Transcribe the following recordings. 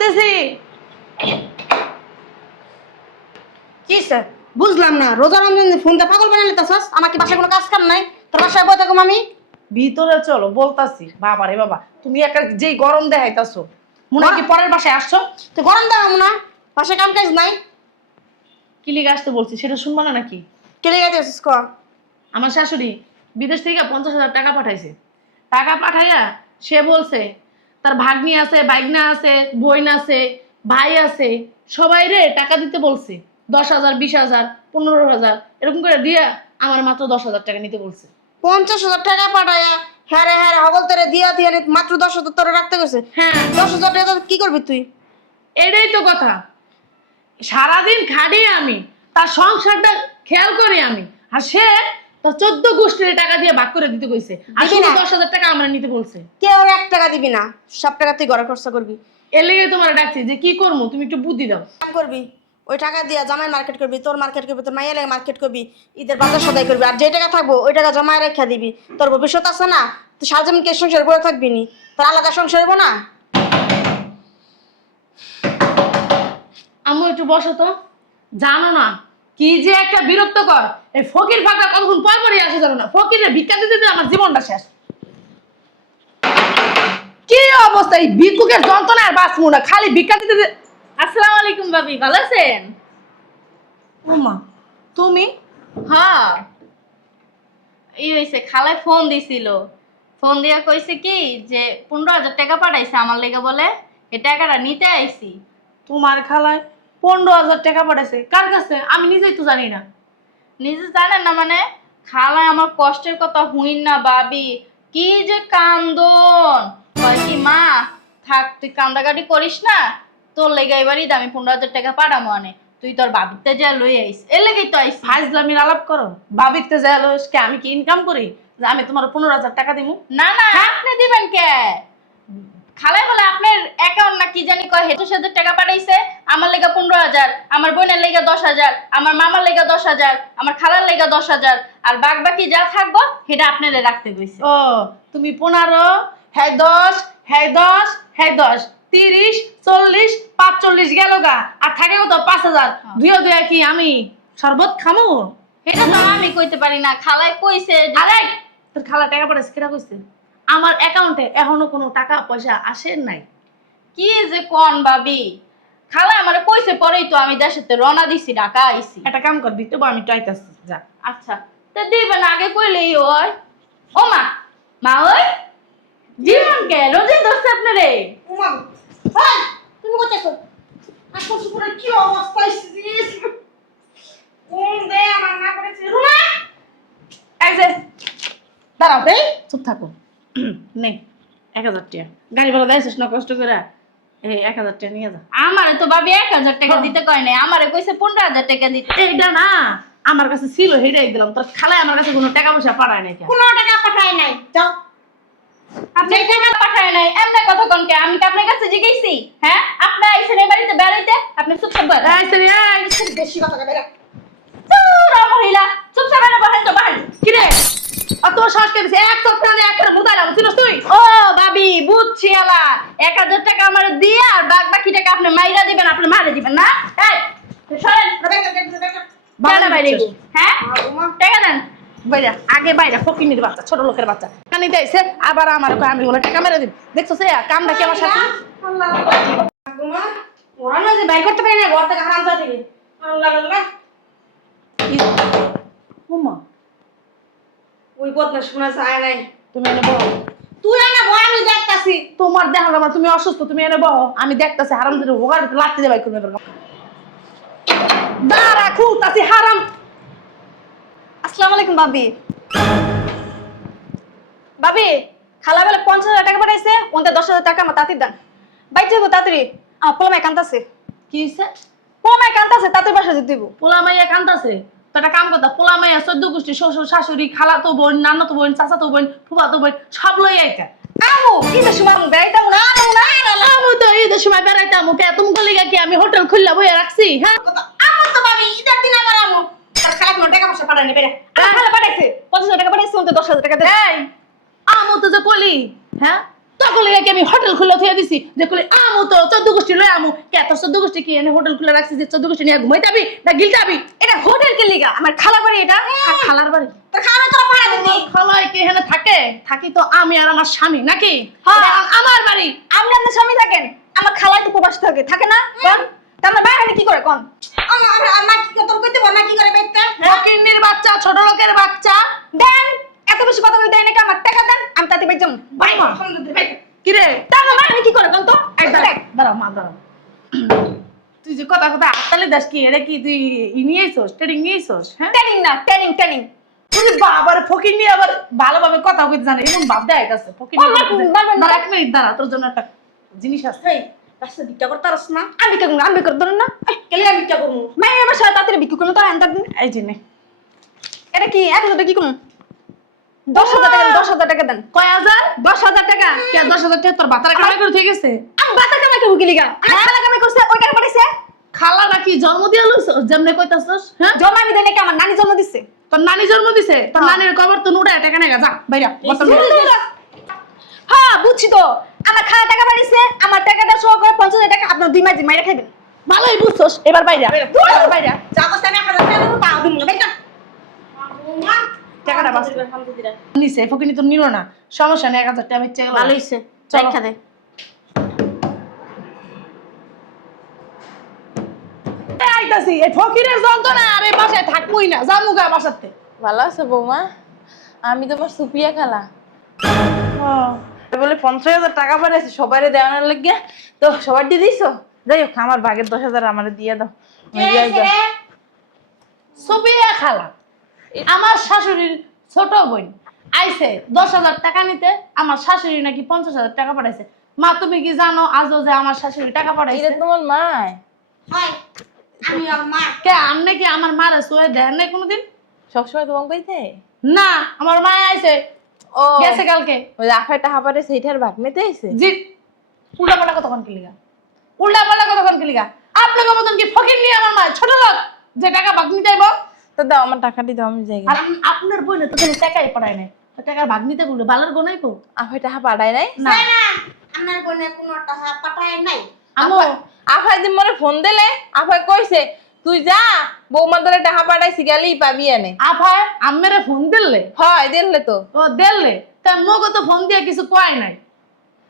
আসতেছি। কি স্যার বুঝলাম না, রোজা রমজান ফোনটা পাগল বানালে তাছাস, আমার কি বাসায় কোনো কাজ কাম নাই? তোর বাসায় বই থাকুম আমি। ভিতরে চলো বলতাছি। বাবা রে বাবা, তুমি একটা যেই গরম দেখাইতাছো, মনে হয় কি পরের বাসায় আসছো? তুই গরম দেখাম না, বাসায় কাম কাজ নাই। কি লিগে আসতে বলছি সেটা শুনবা না নাকি? কে লেগে দিয়েছিস ক? আমার শাশুড়ি বিদেশ থেকে 50,000 টাকা পাঠাইছে। টাকা পাঠাইয়া সে বলছে তার ভাগ্নি আছে, বাইগনা আছে, বোন আছে, ভাই আছে, সবাই রে টাকা দিতে বলছে। 10,000, 20,000, 15,000 এরকম করে দিয়া আমার মাত্র 10,000 টাকা নিতে বলছে। 50,000 টাকা পাঠায়া হ্যাঁ রে হগল তোরে দিয়া দিয়া মাত্র 10,000 তোরে রাখতে গেছে। হ্যাঁ, 10,000 টাকা কি করবি তুই? এটাই তো কথা। সারাদিন খাটি আমি, তার সংসারটা খেয়াল করি আমি, আর সে তার 14 গোষ্ঠীর টাকা দিয়ে ভাগ করে দিতে কইছে, আর দিবি শুধু না। 10,000 টাকা আমরা নিতে বলছে। কেউ 1 টাকা দিবি না, সব টাকা তুই ঘরে খরচা করবি। এর লেগে তোমার ডাকছি যে কি করবো, তুমি একটু বুদ্ধি দাও। কাম করবি, ওই টাকা দিয়া জামাই মার্কেট করবি, তোর মার্কেট করবি, তোর মাইয়া লাগে মার্কেট করবি, ঈদের বাজার সদাই করবি, আর যে টাকা থাকবো ওই টাকা জমায় রেখা দিবি। তোর ভবিষ্যৎ আছে না, তুই সারাজীবন কে সংসার করে থাকবি নি? তোর আলাদা সংসার হবো না? আম্মু একটু বসো তো। জানো না কি যে একটা বিরক্তকর, এই ফকির ফাঁকরা কতক্ষণ পর পরই আসে জানো না। ফকিরের ভিক্ষা দিতে দিতে আমার জীবনটা শেষ। কি অবস্থা, এই ভিক্ষুকের যন্ত্রণা আর বাঁচবো না, খালি ভিক্ষা দিতে দিতে। আসসালামু আলাইকুম ভাবি, ভালো আছেন? ওমা, তুমি? হ্যাঁ, এই হয়েছে, খালায় ফোন দিছিল। ফোন দিয়া কইছে কি যে 15,000 টাকা পাঠাইছে আমার লেগে, বলে এই টাকাটা নিতে আইছি। তোমার খালায় 15,000 টাকা পাঠাইছে? কার কাছে? আমি নিজেই তো জানি না। নিজে জানেন না মানে? খালায় আমার কষ্টের কথা হুইন না ভাবি, কি যে কান্দন। কয় কি মা থাক, তুই কান্দাকাটি করিস না, তোর লেগে এবারই দামি 15,000 টাকা পাঠামো আনে, তুই তোর বাবিতে যা লই আইস। এর লেগেই তো আইস। ফাইজলামির আলাপ করো। ভাবিতে যায় কে আমি কি ইনকাম করি যে আমি তোমার 15,000 টাকা দিব? না না, আপনি দিবেন কে? খালাই বলে আপনার অ্যাকাউন্ট না কি জানি কয়, 21,000 টাকা পাঠাইছে আমার লেগা 15,000, আমার বোনের লেগা 10,000, আমার মামার লেগা 10,000, আমার খালার লেগা 10,000, আর বাদ বাকি যা থাকবো সেটা আপনারে রাখতে কইছে। ও, তুমি 15, হ্যাঁ 10, হ্যাঁ 10, হ্যাঁ 10, 30, 40, 45 গেল গা, আর থাকে কত? 5,000। দুই দুই কি আমি শরবত খামু? এটা তো আমি কইতে পারি না, খালাই কইছে যে- আরে তোর খালা টাকা পাঠাইছে, কেটা কইছে? আমার অ্যাকাউন্টে এখনো কোনো টাকা পয়সা আসে নাই। কি যে কোন ভাবি, খালা আমারে কইছে পরেই তো আমি দেশেতে রওনা দিছি, ঢাকা আইছি। একটা কাম কর, দিতে আমি টাইতাছি যা। আচ্ছা, তা দিবেন আগে কইলেই হয়। ও মা, মা ওই জীবন কে রোজে দোস্ত আপনারে। উমা হ্যাঁ তুমি কোথাছো? আসল সুপুরে কি অবস্থা হইছিস? কোন দে আমার না করেছে রুমা? এই যে দাঁড়াও, চুপ থাকো। নে 1,000 টাকা, গাড়ি ভাড়া দেয়ছিস না কষ্ট করে, এই 1,000 টাকা নিয়ে যা। আমারে তো ভাবি 1,000 টাকা দিতে কয় নাই, আমারে কইছে 15,000 টাকা দিতে। এইটা না আমার কাছে ছিল, হেটাই দিলাম। তোর খালায় আমার কাছে কোনো টাকা পয়সা পাঠায় নাই। কোনো টাকা পাঠায় নাই, যাও। আপনি টাকা পাঠায় নাই এমন কথা কোন কে? আমি কি আপনার কাছে জিজ্ঞাসি? হ্যাঁ, আপনি আইছেন এই বাড়িতে বেড়াইতে, আপনি চুপচাপ বসেন। এই সরি, এই খুব বেশি কথা কইরা। তোরা মহিলা চুপচাপ বসেন তো, বসেন। কি রে? আর তোর শ্বাস কে দিছে? এক সপ্তাহে একটা মুদাইলাম, চিনস তুই? ও ভাবি বুঝছি, আলা 1,000 টাকা আমার দিয়ে আর বাদ বাকি টাকা আপনি মাইরা দিবেন, আপনি মারে দিবেন না? এই সরেন, কেন বাইরে গো? হ্যাঁ, টাকা দেন। বাইরা আগে, বাইরা ফকিনির বাচ্চা, ছোট লোকের বাচ্চা কানি দিয়েছে, আবার আমার কয় আমি বলে টাকা মেরে দিন। দেখছো সে কামটা কি আমার সাথে? আল্লাহ গুমা ওরা না যে বাইর করতে পারে না ঘর থেকে হারাম জাতি। আল্লাহ আল্লাহ ওমা, ওই বদনা শোনা যায় নাই। তুমি এনে বলো। তুই না বয় আমি দেখতাছি। তোমার দেখাল আমার, তুমি অসুস্থ, তুমি এনে বলো, আমি দেখতাছি। হারাম যদি হোগার লাত্তি দেবাই করবে দাঁড়া খুলতাছি হারাম। আসসালামু আলাইকুম ভাবি। ভাবি, খালা বেলা 50,000 টাকা পাঠাইছে, ওনতে 10,000 টাকা আমার তাঁতির দান। বাইতে হইব তাড়াতাড়ি, আমার পোলামাই কান্তাছে। কি হইছে? পোলামাই কান্তাছে, তাঁতির বাসা যেতে হইব। পোলা মাইয়া কান্দাছে তো একটা কাম করতা, পোলা মাইয়া 14 গোষ্ঠী, শ্বশুর শাশুড়ি, খালাতো বোন, নানাতো বোন, চাচাতো বোন, ফুফাতো বোন সব লই আইতা। আমু, ঈদের সময় আমি বেড়াইতাম না, আমু না। আমি তো ঈদের সময় বেড়াইতাম, ওকে তুমি লিগা কি আমি হোটেল খুললা বইয়া রাখছি? হ্যাঁ, আমার তো ভাবি ঈদের দিন আবার আমু আর খালা কোনো টাকা পয়সা পাঠায় নি বেরে। আমার খালা পাঠাইছে 50,000 টাকা পাঠাইছে, ওনতে 10,000 টাকা দেন। এই আমু তো যে কলি, হ্যাঁ তখন লেগে আমি হোটেল খুলে থুয়ে দিছি যে কলি আমু তো 14 গোষ্ঠী লই আমু কে তোর 14 গোষ্ঠী কি এনে হোটেল খুলে রাখছিস যে 14 গোষ্ঠী নিয়ে ঘুমাইতাবি না গিলতাবি? এটা হোটেল কে লিগা আমার খালা বাড়ি এটা খালার বাড়ি তোর খালা তোর ভাড়া দিতি খালাই কি এখানে থাকে? থাকি তো আমি আর আমার স্বামী নাকি? হ্যাঁ। এটা আমার বাড়ি। আপনি আপনার স্বামী থাকেন, আমার খালাই তো প্রবাস থাকে থাকে না কোন তা আপনার বাইরে কি করে কোন আমার কি তোর কইতে বনা কি করে বেটা ফকিন্নির বাচ্চা, ছোট লোকের বাচ্চা। দেন এত বেশি কথা বলতে নাকি আমার টাকা দেন আমি তাতে বেচম ভাই কি রে? তা আপনার বাইরে কি করে কোন তো এই দাঁড়া মা দাঁড়া। তুই যে কথা আটকালে দাস কি এরে কি তুই নিয়ে আইছস, ট্রেনিং নিয়ে আইছস? হ্যাঁ ট্রেনিং না ট্রেনিং ট্রেনিং তুই বাবার ফকিন্নি আবার ভালোভাবে কথা কইতে জানে এমন ভাব দেয় কাছে ফকিন্নি। দাঁড়া এক মিনিট দাঁড়া, তোর জন্য একটা জিনিস আছে। এই রাস্তা ভিক্ষা করতারস না আমি কেন আমি করতে না কেলে ভিক্ষা করমু মায়ের বাসায় তাড়াতাড়ি বিক্রি করলো তো আনতার দিন এই জিনে এটা কি 1000 কি কম 10,000 টাকা 10,000 টাকা দেন কয় হাজার? 10,000 টাকা কে 10,000 টাকা তোর বাতার কামাই করে ঠিক আছে? আমি বাতা কামাই করব কি লিগা আমার খালা কামাই করছে ওই টাকা পাঠাইছে খালা নাকি জন্ম দিয়ে লইছস যেমনে কইতাছস? হ্যাঁ জমা আমি দেই নাকি আমার নানি জন্ম দিছে তোর নানি জন্ম দিছে, তোর নানির কবর তো নুড়ে টাকা নেগা যা বাইরা বর্তমান। হ্যাঁ বুঝছি তো আমার খালা টাকা পাঠাইছে আমার টাকাটা সহ করে 50,000 টাকা আপনার 2 মাস মাইরা খাইবেন ভালোই বুঝছস, এবার বাইরা এবার বাইরা যা কষ্ট আমি 1000 টাকা দেবো তাও দিমু না বেটা টাকাটা বাঁচ নিছে ফকিনি তো নিল না, সমস্যা নেই 1000 টাকা আমি চেক ভালো হইছে চলো। রাখা দে আইতাছি এই ফকিরের যন্ত্রণা আরে বাসায় থাকবই না, জামুগা বাসাতে। ভালো আছে বৌমা? আমি তোমার সুপিয়া খালা। বলে 50,000 টাকা পাঠাইছে সবাই দেওয়ানোর লাগিয়া, তো সবার দিয়ে দিছো? যাই হোক আমার ভাগের 10,000 আমার দিয়ে দাও। আমি দিয়ে যাই। সুবিয়া খালা আমার শাশুড়ির ছোট বোন আইছে 10,000 টাকা নিতে, আমার শাশুড়ি নাকি 50,000 টাকা পাঠাইছে। মা তুমি কি জানো আজও যে আমার শাশুড়ি টাকা পাঠাইছে? এটা তোমার মা? হয় আমি আর মা কে আমনে কি আমার মারা সোয়ে দেন নাই কোনোদিন? সবসময় তোমাকে কইতে? না আমার মা আইছে ও গেছে কালকে। ওই আফাই টাকা পাঠাইছে এইটার ভাগ নিতে আইছে? জি উল্টা পাল্টা কতক্ষণ কি লিগা? উল্টা পাল্টা কতক্ষণ কি লিগা? আপনাকে মতন কি ফকির নিয়ে আমার মা ছোট লোক যে টাকা ভাগ নিতে আইব? তো দাও আমার টাকাটি দাও আমি যাই। আর আপনার বোনে তো কোনো টাকাই পড়ায় নাই, টাকার ভাগ নিতে বললো বালার গোনাই কো আফাই টাকা পাঠায় নাই? না। না আমার বোনে কোনো টাকা পাঠায় নাই আমো আফাই দিন মনে ফোন দিলে আফাই কইছে তুই যা বৌমা ধরে টাকা পাঠাইছি গেলেই পাবি এনে। আফায় আম্মেরে ফোন দিলে? হয় দিলে তো। ও দিলে তা মগো তো ফোন দিয়ে কিছু কয় নাই।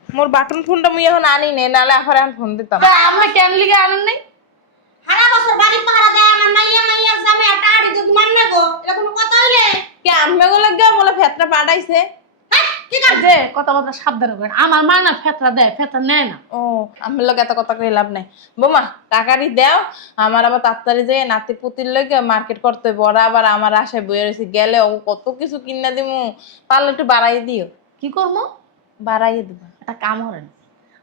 মোর বাটন ফোনটা মুই এখন আনি নে, নালে আফার এখন ফোন দিতাম। তা আমরা কেন লিগে আনেন নাই? সারা বছর বাড়ি পাহারা দেয় আমার মাইয়া মাইয়া জামে টাড়ি যদি মান না গো এটা কোনো কথা হইলে কে আম্মে গো লাগা বলে ফেতরা পাঠাইছে? কি যে কথাবার্তা সাবধানে করেন, আমার মা না ফেতরা দেয়, ফেতরা নেয় না। ও আম্মের লগে এত কথা কই লাভ নাই। বোমা টাকাটি দাও, আমার আবার তাড়াতাড়ি যেয়ে নাতি পুতির লগে মার্কেট করতে হবে। ওরা আবার আমার আশায় বইয়ে রয়েছে, গেলে ও কত কিছু কিনা দিমু, পারলে একটু বাড়াই দিও। কি করবো? বাড়াইয়ে দিবা। একটা কাম করেন,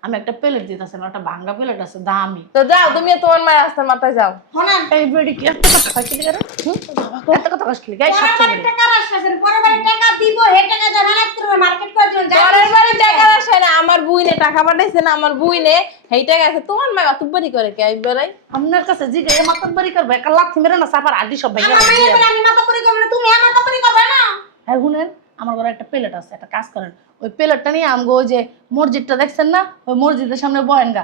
আমি একটা প্লেট দিতেছি, একটা ভাঙ্গা প্লেট আছে দামি। তো যাও তুমি তোমার মায়ের রাস্তার মাথায় যাও। হনান এই বেড়ি কি এত কথা কয় কি লিগে রে? বাবা এত কথা কষ্ট লিগে? এই পরের সব বাড়ি টাকা আসছে পরের বাড়ি টাকা দিব হে টাকা যা মেহনত করবে মার্কেট করার জন্য পরের বাড়ি টাকা আসে না, আমার বুইনে টাকা পাঠাইছে না, আমার বুইনে হেইটা গেছে। তোমার মা অতবারই করে কে আইবারাই? আপনার কাছে জিগে এ মাতন বাড়ি করবে, একটা লাথি মেরে না সাফার আড্ডি সব ভাইয়া আমার মাইয়া বলে আমি মাথা পরি করব না তুমি আমার মাথা পরি করবে না হ্যাঁ শুনেন, আমার ঘরে একটা প্লেট আছে, একটা কাজ করেন, ওই প্লেটটা নিয়ে আমগো ওই যে মসজিদটা দেখছেন না, ওই মসজিদের সামনে বয়েন গা।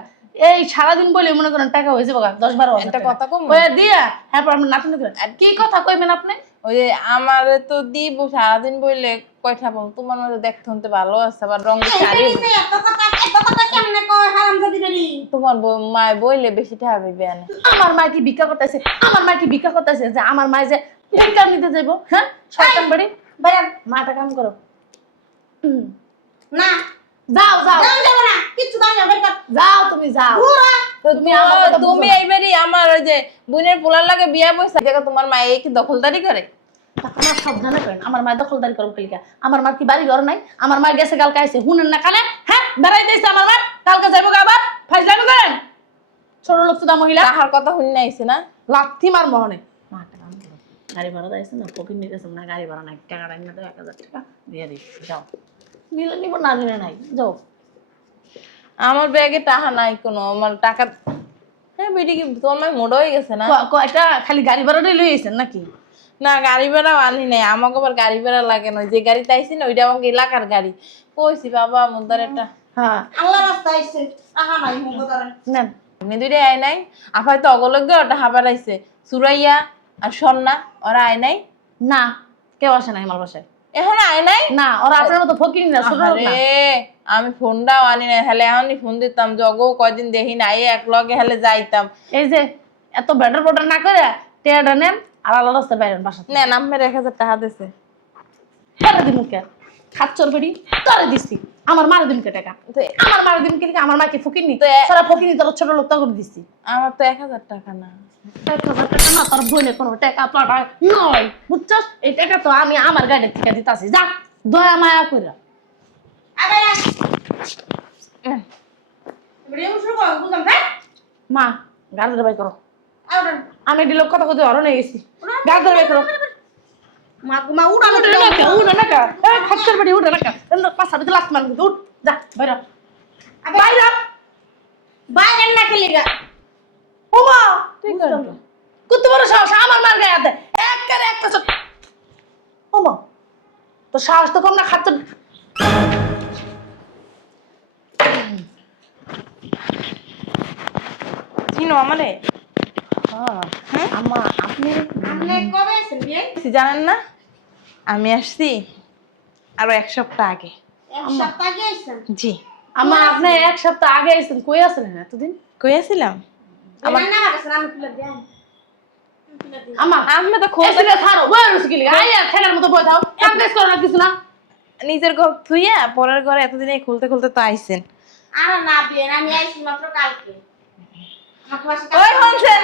এই সারাদিন বলে মনে করেন টাকা হয়েছে বগা 10-12 একটা কথা কম ওই দিয়া হ্যাঁ আপনি নাটন করেন। আর কি কথা কইবেন আপনি? ওই যে আমারে তো দিব সারাদিন বইলে কয়টা পাবো? তোমার মধ্যে দেখতে হতে ভালো আছে, আবার রঙ শাড়ি। এত কথা কেমনে কয় হারামজাদি বেরি তোমার মায় বইলে বেশি টাকা পাইবে আনে। আমার মা কি ভিক্ষা করতেছে? আমার মা কি ভিক্ষা করতেছে যে আমার মা যে ইনকাম নিতে যাইবো? হ্যাঁ শয়তান বাড়ি ভাইয়া মাটা কাম করো। না যাও যাও যাও যাও না কিছু দাও না বেটা যাও তুমি যাও। তো তুমি এইবারই আমার ওই যে বোনের পোলার লাগে বিয়া পয়সা জায়গা তোমার মা এই কি দখলদারি করে? আমার সব জানা করেন, আমার মা দখলদারি করবো কিলিকা? আমার মা কি বাড়ি ঘর নাই? আমার মা গেছে কালকে আইছে হুনেন না কানে? হ্যাঁ বেড়াই দিয়েছে আমার মা, কালকে যাইবো আবার ফাইজলামি করেন ছোট লোক সুদা মহিলা। তাহার কথা শুনে আইছে না, লাথি মার মহনে। মাটা কাম করো, গাড়ি ভাড়া দিয়েছে না, ফকির নিয়ে গেছে না, গাড়ি ভাড়া নাই, টাকা রাখি না, 1,000 টাকা দিয়ে দিই, যাও। নিলে নিব না নিলে নাই, যাও। আমার ব্যাগে টাকা নাই কোনো, আমার টাকা। হ্যাঁ বেটি কি তোমার মা মোড় হয়ে গেছে না? কয়টা খালি গাড়ি ভাড়াটাই লই আইছেন নাকি? না গাড়ি ভাড়াও আনি নাই, আমাকে আবার গাড়ি ভাড়া লাগে না। যে গাড়িতে আইসি না ওইটা আমাকে এলাকার গাড়ি। কইছি বাবা মুদার একটা হ্যাঁ আল্লাহ রাস্তা আইছে আহা নাই মুখ ধরেন নেন। আপনি দুইটা আয় নাই আফাই তো অগলগ্য ওটা হাবার আইছে সুরাইয়া আর স্বর্ণা ওরা আয় নাই না কেউ আসে নাই আমার বাসায়। এখন আয় নাই না ওরা আপনার মতো ফকির না, ছোট লোক না। আরে আমি ফোনটাও আনি নাই হেলে এখনই ফোন দিতাম জগও কয়দিন দেখি না এই এক লগে হেলে যাইতাম এই যে এত ব্যাটার বটার না করে টেয়ারটা নেন আর আলাদা রাস্তায় বাইরেন বাসা থেকে। নেন আমার 1000 টাকা দিছে হেলে দিন কে খাচ্চর বেড়ি তোরে দিছি, আমার মারে দিন কে টাকা, তো আমার মারে দিন কে আমার মাকে ফকির নি তো সারা ফকির নি, তোর ছোট লোক তো করে দিছি। আমার তো 1000 টাকা না 1000 টাকা না, তোর বোনে কোনো টাকা পাঠায় নয়, বুঝছস? এই টাকা তো আমি আমার গাড়ি থেকে দিতাছি, যা দয়া মায়া কইরা। আবে রিম শুরু কর বুঝলাম না মা গাড়ি ধরে বাই করো, আর আমি ডিলক কথা কইতে অরণ হয়ে গেছি, গাড়ি ধরে বাই করো। মা মা উড়ানো উঠে না কে, উঠে না কে, এই খাচ্চর বেড়ি উঠে না কে, এন্দ পাঁচটা দিতে লাস্ট মান উঠ, যা বাইরা বাইরা। বাইরে না খেলিগা ওমা ঠিক আছে কত বড় সাহস আমার মার গায়ে হাতে একবারে একটা চোখ। ওমা তো সাহস তো কম না, খাচ্চর। চিনো আমারে হ্যাঁ আমা আপনি আপনি কবে আছেন বিয়ে জানেন না আমি আসছি আরো 1 সপ্তাহ আগে এক সপ্তাহ আগে আইছেন জি আমা আপনি এক সপ্তাহ আগে আইছেন, কই আছেন এতদিন? কই আছিলাম আমার না গেছেন আমি তুলে দেন আমা আমি তো খোঁজ এসে ছাড়ো বই রুসি গেলি আইয়া ঠেলার মতো বই দাও, কাম কাজ করো না কিছু না। নিজের ঘর থুইয়া পরের ঘরে এতদিনে খুলতে খুলতে তো আইছেন আর না বিয়ে আমি আইছি মাত্র কালকে আমাকে বাসা ওই হনছেন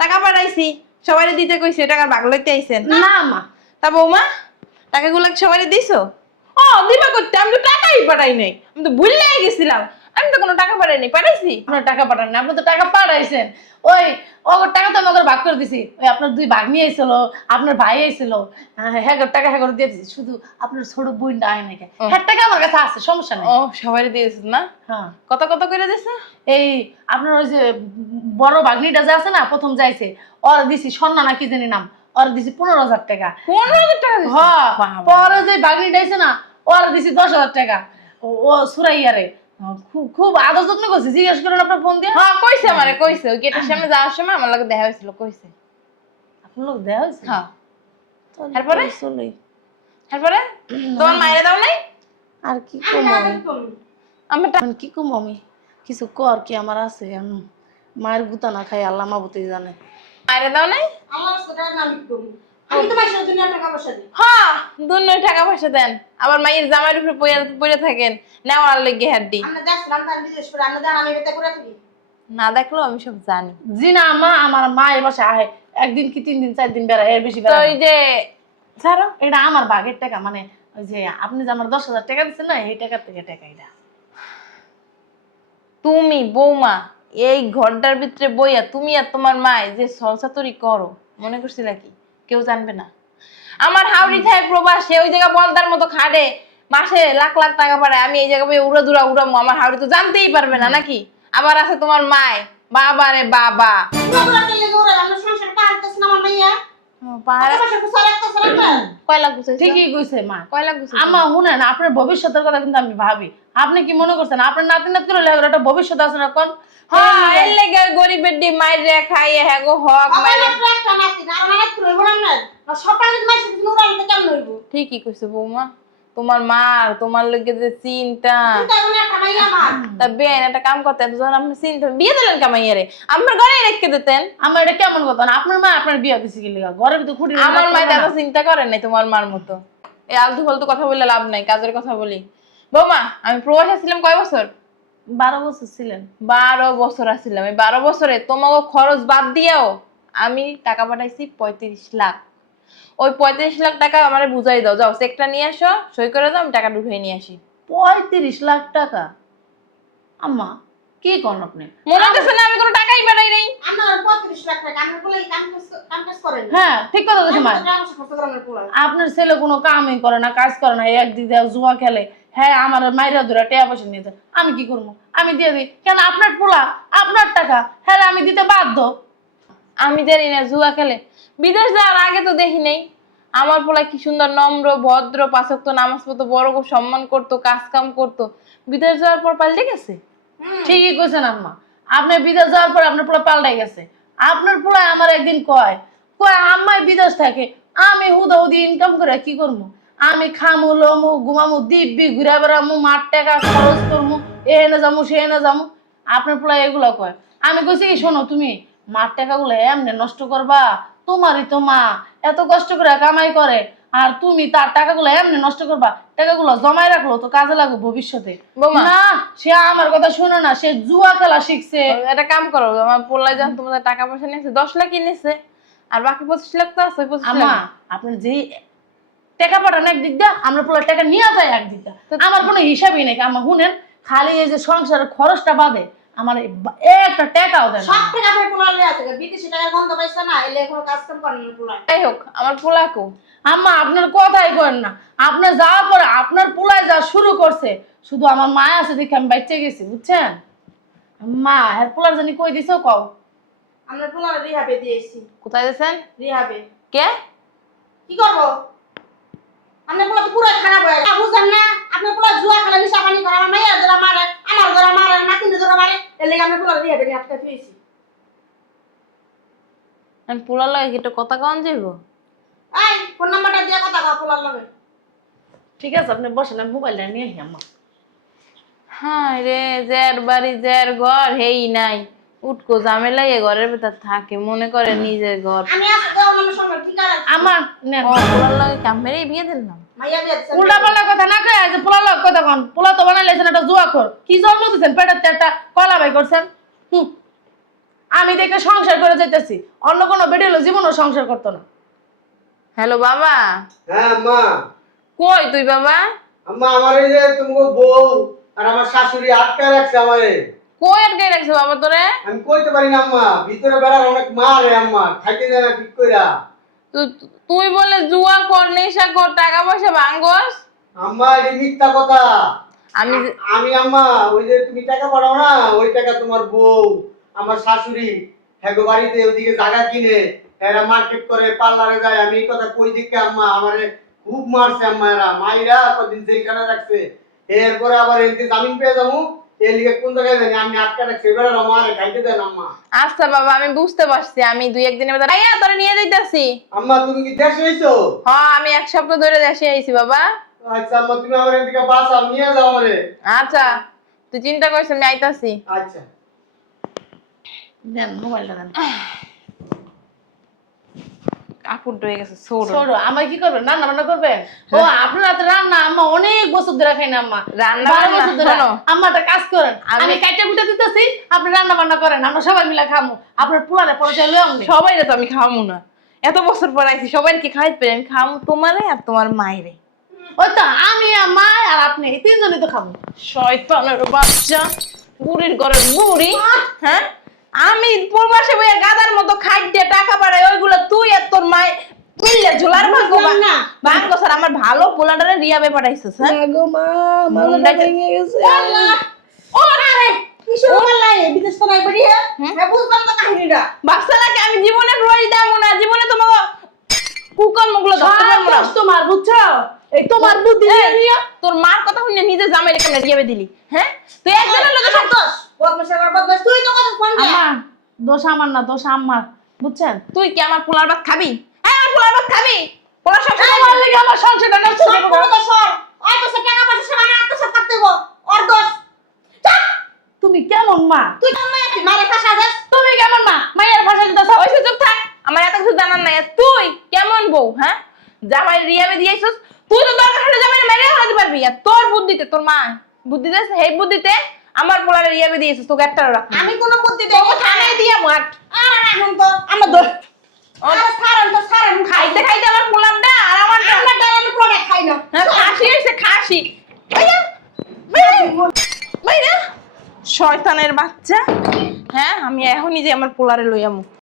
টাকা পাঠাইছি সবাই দিতে কইছে টাকা ভাগ লইতে আইছেন না মা তা বৌমা টাকাগুলো সবাই দিছো ও দিবা করতে আমি তো টাকাই পাঠাই নাই আমি তো ভুলে গেছিলাম আমি তো কোনো টাকা পাঠাই নাই পাঠাইছি আপনার টাকা পাঠান না, আপনি তো টাকা পাঠাইছেন। ওই ওর টাকা তো আমাকে ভাগ করে দিছি, ওই আপনার 2 ভাগ্নি আইছিল, আপনার ভাই আইছিল, হ্যাঁ টাকা হ্যাঁ করে দিয়ে দিছি, শুধু আপনার ছোট বোনটা আয় নাকি, হ্যাঁ টাকা আমার কাছে আছে, সমস্যা নেই। ও সবাই দিয়েছ না হ্যাঁ কত কত করে দিছে এই আপনার ওই যে বড় ভাগ্নিটা যে আছে না প্রথম যাইছে, ওর দিছি স্বর্ণা না কি জানি নাম, ওর দিছি 15,000 টাকা। 15,000 টাকা দিছে হ্যাঁ বাবা। পরে যে ভাগ্নিটা আইছে না ওর দিছি 10,000 টাকা। ও সুরাইয়ারে খুব খুব আদর যত্ন করছে, জিজ্ঞেস করেন আপনার ফোন দিয়ে। হ্যাঁ কইছে আমারে কইছে ওই গেটের সামনে যাওয়ার সময় আমার লগে দেখা হয়েছিল কইছে আপনার লোক দেওয়া হয়েছে? হ্যাঁ তারপরে চলেই তারপরে তোমার মায়ের দাও নাই আর কি কম আমি আমি কি কম আমি কিছু কর কি আমার আছে, আমি মায়ের গুতা না খাই আল্লাহ মাবুতেই জানে। মায়ের দাও নাই আল্লাহ রাস্তাটা আমি করি আমি তো মাসের জন্য টাকা পয়সা দিই হ্যাঁ দুনোই টাকা পয়সা দেন আবার মায়ের জামাইয়ের উপরে পড়ে থাকেন নেওয়ার লেগে হাড্ডি আমরা দেখলাম তার বিদেশ করে আমরা জান আমি বেতে করে থাকি না দেখলেও আমি সব জানি জি না মা, আমার মা এ বাসায় আহে একদিন কি 3 দিন 4 দিন বেড়ায়, এর বেশি তো বেড়ায় ওই না। যে ছাড়ো এটা আমার ভাগের টাকা, মানে ওই যে আপনি যে আমার 10,000 টাকা দিচ্ছেন না এই টাকা থেকে টাকা এটা। তুমি বৌমা এই ঘরটার ভিতরে বইয়া তুমি আর তোমার মায় যে সলসাতুরি করো মনে করছিলা কি কেউ জানবে না আমার হাওড়ি থাকে প্রবাসে ওই জায়গা বলদার মতো খাটে মাসে লাখ লাখ টাকা পাঠায় আমি এই জায়গা উড়া দুরা উড়ামো আমার হাওড়ি তো জানতেই পারবে না নাকি আবার আছে তোমার মায় বাবা রে বাবা পুরো লেগে ওরা আমরা সংসার পারতেছ না আমার মাইয়া পাহাড়ে বাসা কুসা রাখতেছ না কয় লাখ গুছাইছো ঠিকই কইছে মা। কয় লাখ গুছাইছো আমা শুনেন আপনার ভবিষ্যতের কথা কিন্তু আমি ভাবি, আপনি কি মনে করছেন আপনার নাতি নাতি করে একটা ভবিষ্যৎ আছে না কোন? হ্যাঁ এর লেগে গরিবের ডি মাইরে খাইয়ে হ্যাগো হক মাইরে আমার একটা নাতি না আর মানে তুই বড় না সকালে মাসে দিন ওরা আনতে কেমন হইব ঠিকই কইছো বৌমা তোমার মা আর তোমার লগে যে চিন্তা চিন্তা করে একটা মাইয়া আমার তা বেন একটা কাম করতেন যখন আপনি চিন্তা বিয়ে দিলেন কামাইয়ারে আমার ঘরে রেখে দিতেন আমার এটা কেমন কথা না, আপনার মা আপনার বিয়ে দিছে কি লিগা ঘরের ভিতরে খুঁটি আমার মা এত চিন্তা করেন নাই তোমার মার মতো এই আলতু ফালতু কথা বললে লাভ নাই কাজের কথা বলি বৌমা আমি প্রবাসে ছিলাম কয় বছর 12 বছর ছিলেন। 12 বছর আসছিলাম এই 12 বছরে তোমাকে খরচ বাদ দিয়েও আমি টাকা পাঠাইছি 35 লাখ ওই 35 লাখ টাকা আমারে বুঝাই দাও যাও চেকটা নিয়ে আসো সই করে দাও আমি টাকা ঢুকিয়ে নিয়ে আসি 35 লাখ টাকা? আম্মা কি কোন আপনি? মনে হচ্ছে না আমি কোনো টাকাই পাঠাই নাই আমার 35 লাখ টাকা আমার বলে কাম কাজ করে না হ্যাঁ ঠিক কথা বলছি মা, টাকা পয়সা খরচ করে আমার পোলা আপনার ছেলে কোনো কামই করে না কাজ করে না, একদিক দিয়ে জুয়া খেলে, হ্যাঁ আমার মাইরা ধরে টাকা পয়সা নিয়ে যায়, আমি কি করবো? আমি দিয়ে দিই কেন? আপনার পোলা আপনার টাকা, হ্যাঁ আমি দিতে বাধ্য। আমি জানি না জুয়া খেলে বিদেশ যাওয়ার আগে তো দেখি নাই আমার পোলা কি সুন্দর নম্র ভদ্র, পাঁচ ওয়াক্ত নামাজ পড়তো, বড় সম্মান করতো, কাজ কাম করতো, বিদেশ যাওয়ার পর পাল্টে গেছে। ঠিকই কইছেন আম্মা, আপনি বিদেশ যাওয়ার পর আপনার পোলা পাল্টাই গেছে। আপনার পোলা আমার একদিন কয় কয় আম্মাই বিদেশ থাকে, আমি হুদি ইনকাম করে কি করবো? আমি খামু লমু ঘুমামু দিব্যি ঘুরে বেড়ামু, মাঠ টাকা খরচ করমু, এনে যামু সে এনে যামু। আপনার পোলা এগুলা কয়। আমি কইছি কি শোনো, তুমি মাঠ টাকাগুলো এমনি নষ্ট করবা? তোমারই তো মা এত কষ্ট করে কামাই করে, আর তুমি তার টাকাগুলো এমনি নষ্ট করবা? টাকাগুলো জমায় রাখলো তো কাজে লাগবে ভবিষ্যতে। বৌমা। না, সে আমার কথা শুনে না, সে জুয়া খেলা শিখছে। একটা কাম করো, আমার পোলায় যখন তোমাদের টাকা পয়সা নিয়েছে 10 লাখ নিয়েছে, আর বাকি 25 লাখ তো আছে। 25 আমা লাখ আপনার যে টাকা পাঠান একদিক দিয়ে, আমরা পুরো টাকা নিয়ে যায় একদিক দিয়ে, আমার কোনো হিসাবই নেই। আমার শুনেন, খালি এই যে সংসারের খরচটা বাদে আমার একটা টাকাও দেন না। সব থেকে আপনার পোলা লিয়ে আছে বিদেশি টাকার গন্ধ পাইছে না, এলে কোনো কাজ কাম করেন না পোলা। যাই হোক, আমার পোলাকো আম্মা আপনার কথাই করেন না। আপনার যাওয়ার পরে আপনার পোলায় যা শুরু করছে, শুধু আমার মা আছে দেখে আমি বাচ্চা গেছি, বুঝছেন? মা হ্যাঁ পোলার জানি কই দিছো কও। আমরা পোলা রিহাবে দিয়েছি। কোথায় গেছেন? রিহাবে কে? কি করবো? আপনার পোলা তো পুরো খারাপ হয়ে গেছে, বুঝেন না? আপনার পোলা জুয়া খেলা নিশা পানি করে, আমার মাইয়া ধরা মারে, আমার ধরা মারে, নাতিনে ধরা মারে, এর লেগে আমরা পোলা রিহাবে নিয়ে আটকা দিয়েছি। আমি পোলার লাগে কি একটু কথা কন যাইব? এই ফোন নাম্বারটা দিয়ে কথা কও পোলার লগে। ঠিক আছে আপনি বসেন, আমি মোবাইলটা নিয়ে আসি। আম্মা হ্যাঁ রে, জের বাড়ি জের ঘর হেই নাই, উটকো ঝামেলা এ ঘরের ভেতর থাকে, মনে করে নিজের ঘর। আমি আজকে তো আমার সঙ্গে ঠিক আছে আমার নেন। ও পোলার লাগে কাম মেরে বিয়ে দিলাম। মাইয়া দিয়ে দিছে। উল্টা পাল্টা কথা না কয়ে যে পোলা লোক কথা কন। পোলা তো বানাইলেছেন একটা জুয়াখোর। কি জন্ম দিচ্ছেন? পেটের একটা কলা বাই করছেন। আমি দেখে সংসার করে যাইতেছি, অন্য কোনো বেডি হলো জীবনও সংসার করতো না। হ্যালো বাবা। হ্যাঁ আম্মা। কই তুই বাবা? আম্মা আমার এই যে তোমাকে বউ আর আমার শাশুড়ি আটকে রাখছে আমারে। কই আটকে রাখছে বাবা তোরে? আমি কইতে পারি না আম্মা, ভিতরে বেড়ার অনেক মারে আম্মা, খাইতে দেয় না ঠিক কইরা। তুই বলে জুয়া কর, নেশা কর, টাকা পয়সা ভাঙ্গস। আম্মা এটা মিথ্যা কথা। আমি আমি আম্মা ওই যে তুমি টাকা পাঠাও না, ওই টাকা তোমার বউ আমার শাশুড়ি হ্যাগো বাড়িতে ওইদিকে জায়গা কিনে এরা মার্কেট করে, পার্লারে যায়। আমি এই কথা কই দিকে আম্মা আমারে খুব মারছে আম্মা, এরা মাইরা কদিন জেলখানে রাখছে। এরপরে আবার এই যে জামিন পেয়ে যাবো, এর লিগে কোন জায়গায় জানি আমি আটকা রাখছি, এবার আমারে খাইতে দেন আম্মা। আচ্ছা বাবা, আমি বুঝতে পারছি, আমি 2-1 দিনের মধ্যে আইয়া তোরে নিয়ে যাইতাছি। আম্মা তুমি কি দেশে হইছো? হ্যাঁ, আমি 1 সপ্তাহ ধরে দেশে আইছি বাবা। আচ্ছা আম্মা তুমি আমার এদিকে বাঁচাও, নিয়ে যাও আমারে। আচ্ছা, তুই চিন্তা করিস না, আমি আইতাছি। আচ্ছা দেন মোবাইলটা দেন। কাপড় রয়ে গেছে ছোট। ছোট আমার কি করবেন? রান্না বান্না করবেন? ও আপনার হাতে রান্না আম্মা অনেক বছর ধরে খাই না আম্মা। রান্না 12 বান্না, বছর ধরে। শোনো। আম্মা একটা কাজ করেন, আমি কাইটা কুটা দিতেছি, আপনি রান্না বান্না করেন, আমরা সবাই মিলে খামু। আপনার পোলারে পরিচয় লই আমনে। সবাই তো আমি খামু না, এত বছর পর আইছি, সবাই কি খাইতে পারি? আমি খামু তোমারে আর তোমার মায়েরে। ওই তো আমি আর মা আর আপনি এই তিনজনই তো খামু। শয়তানের বাচ্চা, বুড়ির ঘরের বুড়ি। হ্যাঁ, আমি প্রবাসে বইয়া গাদার মতো খাইতে টাকা পাঠাই, ওইগুলো তুই আর তোর মায় মিললে ঝোলার ভাগ্য না ভাগ্য স্যার। আমার ভালো পোলাটারে রিয়াবে পাঠাইছিস। হ্যাঁ গো মা, মাথাটা ভেঙে গেছে। আল্লাহ ও রে কিসের বললাই বিদেশ তো নাই বড়িয়া হ্যাঁ বুঝলাম তো কাহিনীটা। বাচ্চা নাকি আমি জীবনে রোজ দেবো না, জীবনে তোমার কুকল মুগুলো ধরতে পারবো না। তোমার বুঝছো, এই তোমার বুদ্ধি নিয়ে তোর মার কথা শুনে নিজে জামাই রেখে রিয়াবে দিলি। হ্যাঁ, তুই একজনের লোক আমার দোষ বদমাশের বদমাশ তুই তো কথা ফোন দে। আম্মা দোষ আমার না, দোষ আম্মার, বুঝছেন? তুই কি আমার পোলার ভাত খাবি? হ্যাঁ, আমার পোলার ভাত খাবি? পোলার সব আমার লেগে আমার সংসারটা নষ্ট সব করে পুরো দেবো। দোষ ওর। ওই তো সে টাকা পয়সা সব আমার আত্মসাৎ করতে হইব। ওর দোষ। তুমি কেমন মা? তুই কেমন তুই মারে ফাঁসা দেস। তুমি কেমন মা? মায়ের ভাষা দিতেছ। ওই সুযোগ থাক, আমার এত কিছু জানার নাই। আর তুই কেমন বউ? হ্যাঁ, জামাই রিয়াবে দিয়েছিস, তুই তো দরকার হলে জামাই মেরে হারাতে পারবি। আর তোর বুদ্ধিতে, তোর মা বুদ্ধি দিয়েছে, সেই বুদ্ধিতে আমার পোলারে রিয়াবে দিয়েছিস, তোকে একটা রাখ। আমি কোনো বুদ্ধি দেই তোকে থানায় দিয়ে মাঠ। আর এখন তো আমার দোষ। আর সারান তো সারান খাইতে খাইতে আমার পোলারটা আর আমারটা। আমরা ডাইরেক্ট প্রোডাক্ট খাই না। হ্যাঁ, খাসি হয়েছে খাসি। শয়তানের বাচ্চা। হ্যাঁ, আমি এখনই যে আমার পোলারে লই আমু।